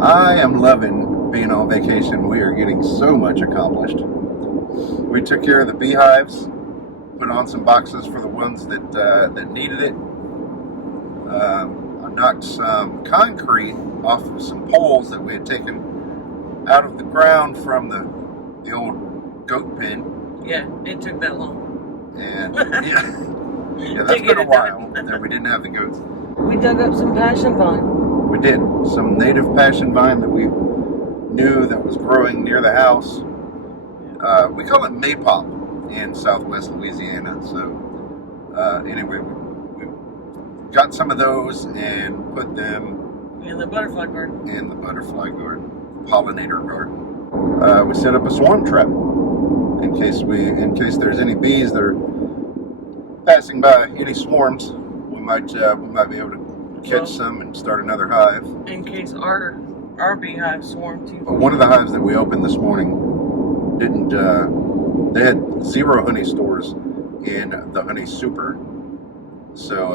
I am loving being on vacation. We are getting so much accomplished. We took care of the beehives, put on some boxes for the ones that needed it. I knocked some concrete off of some poles that we had taken out of the ground from the old goat pen. Yeah, it took that long. And yeah, that's been a while that we didn't have the goats. We dug up some passion vine. We did. Some native passion vine that we knew that was growing near the house. We call it maypop in southwest Louisiana. So anyway, we got some of those and put them in the butterfly garden. In the butterfly garden, pollinator garden. We set up a swarm trap in case there's any bees that are passing by, any swarms. We might be able to catch some and start another hive. In case our beehive swarmed too. But one of the hives that we opened this morning didn't. They had 0 honey stores in the honey super. So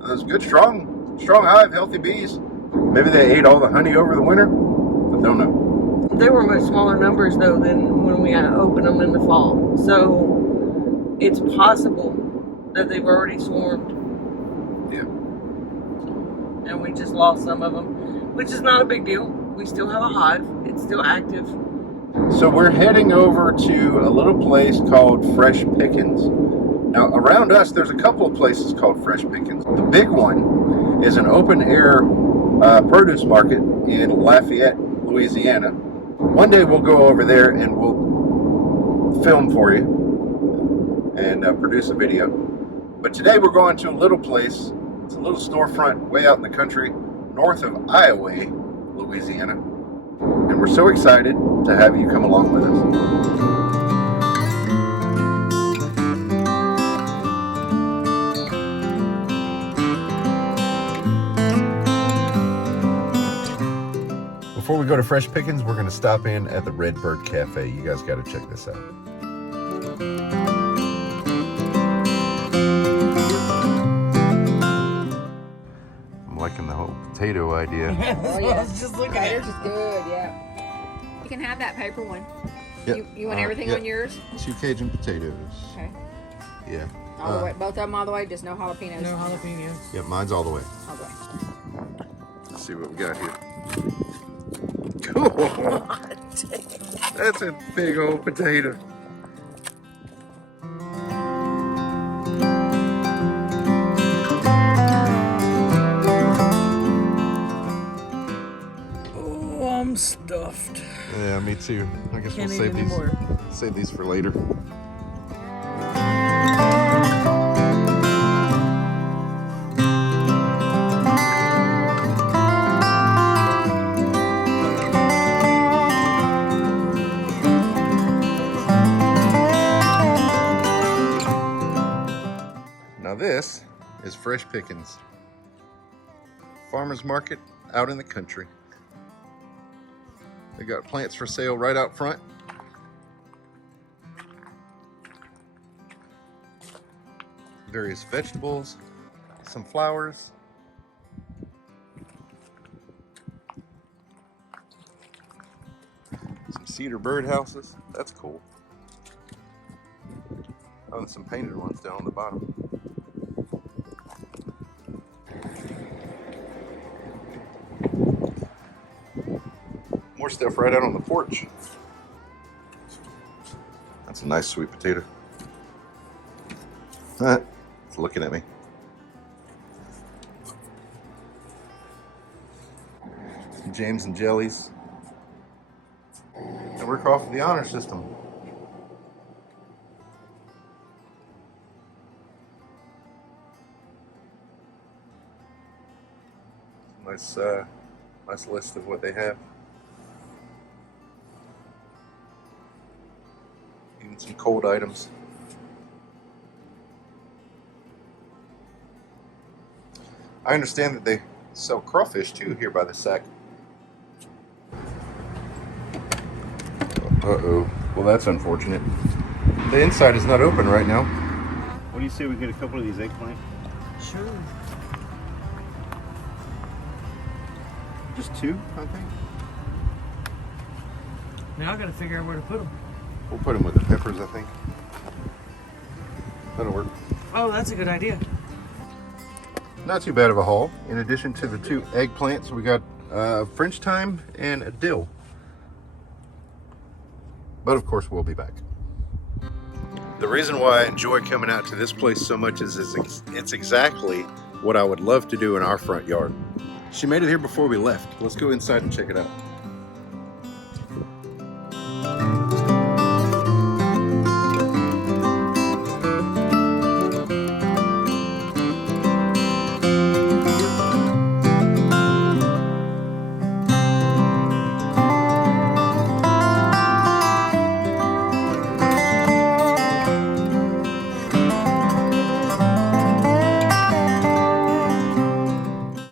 it was a good, strong hive, healthy bees. Maybe they ate all the honey over the winter. I don't know. They were much smaller numbers though than when we opened them in the fall. So it's possible that they've already swarmed. Yeah. And we just lost some of them, which is not a big deal. We still have a hive. It's still active. So we're heading over to a little place called Fresh Pickins. Now, around us, there's a couple of places called Fresh Pickins. The big one is an open-air produce market in Lafayette, Louisiana. One day we'll go over there and we'll film for you and produce a video. But today we're going to a little place. It's a little storefront way out in the country, north of Iowa, Louisiana. And we're so excited to have you come along with us. Before we go to Fresh Pickins, we're going to stop in at the Redbird Cafe. You guys got to check this out. I'm liking the whole potato idea. Oh, yeah. Just look at Yours is good, yeah. You can have that paper one. Yep. You want everything on yours? 2 Cajun potatoes. Okay. Yeah. All the way, both of them all the way, just no jalapenos. No jalapenos. Yeah, mine's all the way. All the way. Let's see what we got here. Cool. That's a big old potato. Oh, I'm stuffed. Yeah, me too. I guess Can't we'll eat anymore. Save these for later. Now this is Fresh Pickins. Farmer's market out in the country. They got plants for sale right out front. Various vegetables, some flowers. Some cedar birdhouses. That's cool. Oh, and some painted ones down on the bottom. More stuff right out on the porch. That's a nice sweet potato. It's looking at me. Some jams and jellies. And work off of the honor system. Nice list of what they have. Even some cold items. I understand that they sell crawfish too here by the sack. Uh-oh. Well, that's unfortunate. The inside is not open right now. What do you say we get a couple of these eggplant? Sure. Just 2, I think. Now I gotta figure out where to put them. We'll put them with the peppers, I think. That'll work. Oh, that's a good idea. Not too bad of a haul. In addition to the 2 eggplants, we got French thyme and a dill. But of course, we'll be back. The reason why I enjoy coming out to this place so much is it's exactly what I would love to do in our front yard. She made it here before we left. Let's go inside and check it out.